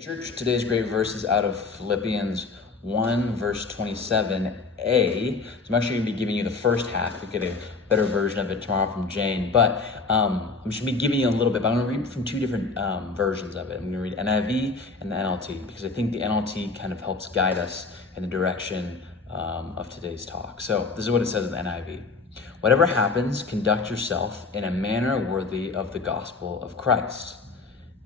Church, today's great verse is out of Philippians 1, verse 27a. So I'm actually going to be giving you the first half. We'll get a better version of it tomorrow from Jane. But I'm just going to be giving you a little bit, but I'm going to read from two different versions of it. I'm going to read NIV and the NLT, because I think the NLT kind of helps guide us in the direction of today's talk. So this is what it says in the NIV. Whatever happens, conduct yourself in a manner worthy of the gospel of Christ.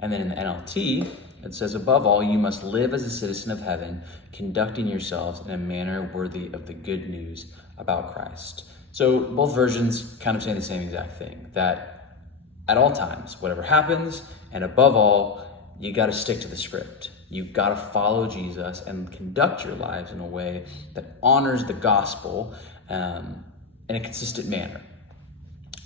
And then in the NLT, it says, above all, you must live as a citizen of heaven, conducting yourselves in a manner worthy of the good news about Christ. So both versions kind of say the same exact thing, that at all times, whatever happens, and above all, you got to stick to the script. You got to follow Jesus and conduct your lives in a way that honors the gospel in a consistent manner.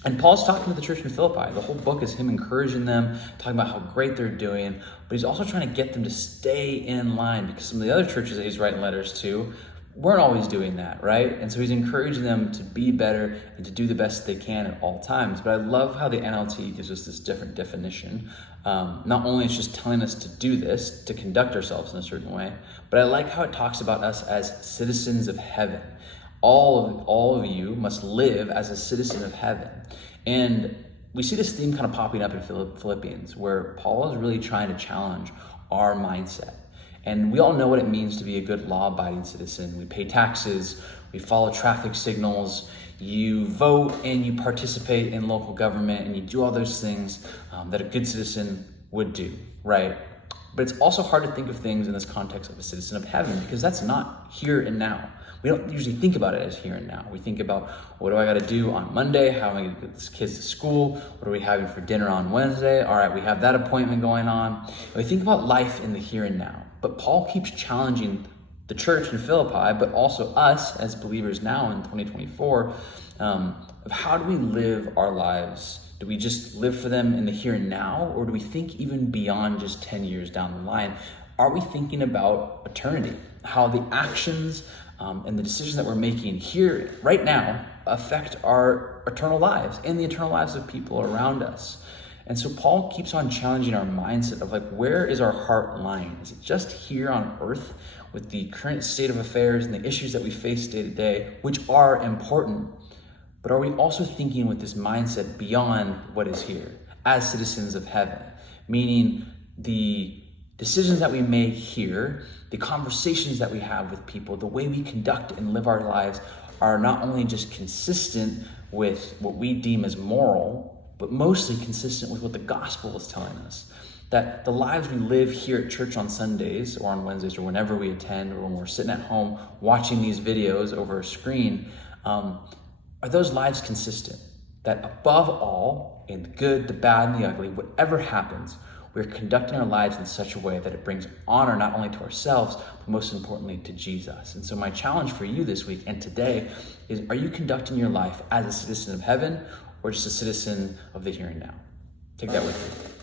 And Paul's talking to the church in Philippi. The whole book is him encouraging them, talking about how great they're doing, but he's also trying to get them to stay in line, because some of the other churches that he's writing letters to weren't always doing that, right? And so he's encouraging them to be better and to do the best they can at all times. But I love how the NLT gives us this different definition. Not only it's just telling us to do this, to conduct ourselves in a certain way, but I like how it talks about us as citizens of heaven. All of you must live as a citizen of heaven. And we see this theme kind of popping up in Philippians, where Paul is really trying to challenge our mindset. And we all know what it means to be a good law-abiding citizen. We pay taxes, we follow traffic signals, you vote and you participate in local government, and you do all those things that a good citizen would do, right? But it's also hard to think of things in this context of a citizen of heaven, because that's not here and now. We don't usually think about it as here and now. We think about, what do I got to do on Monday? How am I going to get these kids to school? What are we having for dinner on Wednesday? All right, we have that appointment going on. And we think about life in the here and now. But Paul keeps challenging the church in Philippi, but also us as believers now in 2024, of how do we live our lives? Do we just live for them in the here and now? Or do we think even beyond just 10 years down the line? Are we thinking about eternity? How the actions and the decisions that we're making here, right now, affect our eternal lives and the eternal lives of people around us. And so Paul keeps on challenging our mindset of, like, where is our heart lying? Is it just here on earth with the current state of affairs and the issues that we face day to day, which are important, but are we also thinking with this mindset beyond what is here as citizens of heaven? Meaning the decisions that we make here, the conversations that we have with people, the way we conduct and live our lives are not only just consistent with what we deem as moral, but mostly consistent with what the gospel is telling us. That the lives we live here at church on Sundays or on Wednesdays or whenever we attend, or when we're sitting at home watching these videos over a screen, are those lives consistent? That above all, in the good, the bad, and the ugly, whatever happens, we're conducting our lives in such a way that it brings honor not only to ourselves, but most importantly to Jesus. And so my challenge for you this week and today is, are you conducting your life as a citizen of heaven or just a citizen of the here and now? Take that with you.